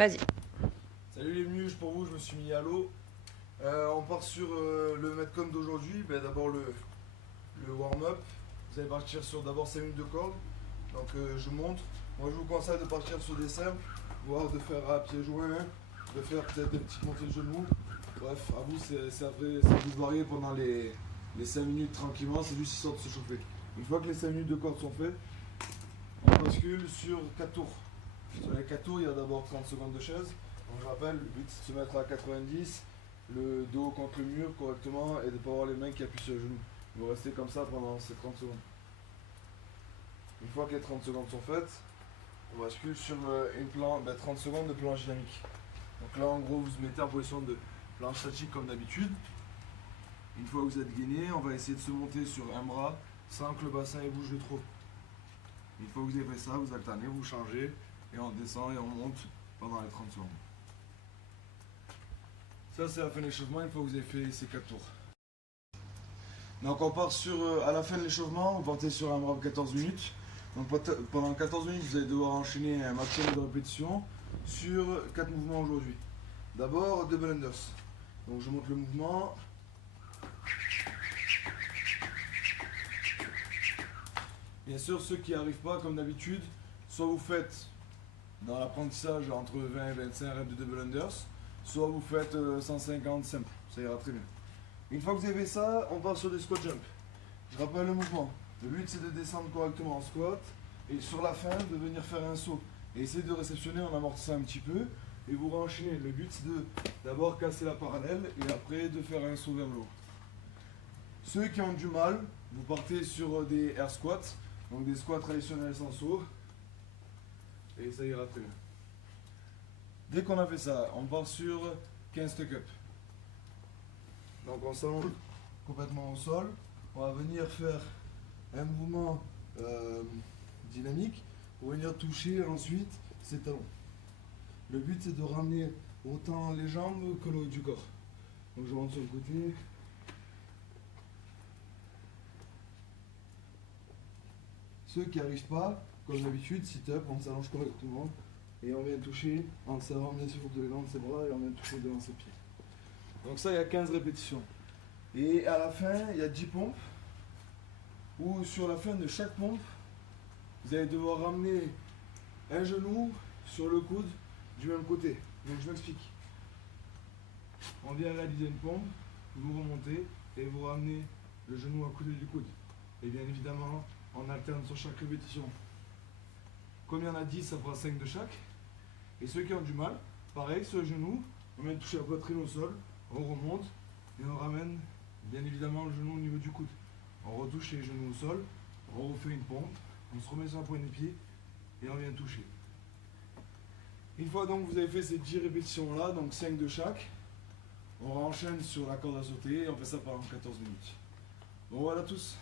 Vas-y. Salut les muches, pour vous je me suis mis à l'eau. On part sur le Metcon d'aujourd'hui. D'abord le warm-up. Vous allez partir sur d'abord 5 minutes de corde. Donc je vous montre. Moi je vous conseille de partir sur des simples, voire de faire à pieds joints, de faire peut-être des petites montées de genoux. Bref, à vous c'est après, ça vous varier pendant les 5 minutes tranquillement, c'est juste histoire de se chauffer. Une fois que les 5 minutes de corde sont faites, on bascule sur 4 tours. Sur les 4 tours, il y a d'abord 30 secondes de chaise. Donc je rappelle, le but c'est de se mettre à 90, le dos contre le mur correctement et de ne pas avoir les mains qui appuient sur le genou. Vous restez comme ça pendant ces 30 secondes. Une fois que les 30 secondes sont faites, on bascule sur 30 secondes de planche dynamique. Donc là en gros vous vous mettez en position de planche statique comme d'habitude. Une fois que vous êtes gainé, on va essayer de se monter sur un bras sans que le bassin bouge de trop. Une fois que vous avez fait ça, vous alternez, vous changez et on descend et on monte pendant les 30 secondes. Ça c'est la fin de l'échauffement une fois que vous avez fait ces 4 tours. Donc on part sur, à la fin de l'échauffement, vous partez sur un bras de 14 minutes. Donc pendant 14 minutes, vous allez devoir enchaîner un maximum de répétitions sur 4 mouvements aujourd'hui. D'abord, double unders. Donc je monte le mouvement. Bien sûr, ceux qui n'y arrivent pas, comme d'habitude, soit vous faites dans l'apprentissage entre 20 et 25 reps de double unders, soit vous faites 150 simples, ça ira très bien. Une fois que vous avez fait ça, on part sur des squat jump. Je rappelle le mouvement. Le but c'est de descendre correctement en squat et sur la fin de venir faire un saut. Et essayer de réceptionner en amortissant un petit peu et vous renchaîner. Le but c'est de d'abord casser la parallèle et après de faire un saut vers le haut. Ceux qui ont du mal, vous partez sur des air squats, donc des squats traditionnels sans saut. Et ça ira très bien. Dès qu'on a fait ça, on part sur 15 tuck-up. Donc on s'allonge complètement au sol. On va venir faire un mouvement dynamique pour venir toucher ensuite ses talons. Le but c'est de ramener autant les jambes que le haut du corps. Donc je rentre sur le côté. Ceux qui n'y arrivent pas, comme d'habitude, sit-up, on s'allonge correctement et on vient toucher en serrant bien sûr de l'élan de ses bras et on vient toucher devant ses pieds. Donc ça il y a 15 répétitions. Et à la fin il y a 10 pompes où sur la fin de chaque pompe, vous allez devoir ramener un genou sur le coude du même côté. Donc je m'explique. On vient réaliser une pompe, vous remontez et vous ramenez le genou à côté du coude. Et bien évidemment, on alterne sur chaque répétition. Comme il y en a 10, ça fera 5 de chaque. Et ceux qui ont du mal, pareil, sur le genou, on vient toucher la poitrine au sol, on remonte et on ramène bien évidemment le genou au niveau du coude. On retouche les genoux au sol, on refait une pompe, on se remet sur la pointe des pieds et on vient toucher. Une fois donc que vous avez fait ces 10 répétitions là, donc 5 de chaque, on enchaîne sur la corde à sauter et on fait ça pendant 14 minutes. Bon voilà tous.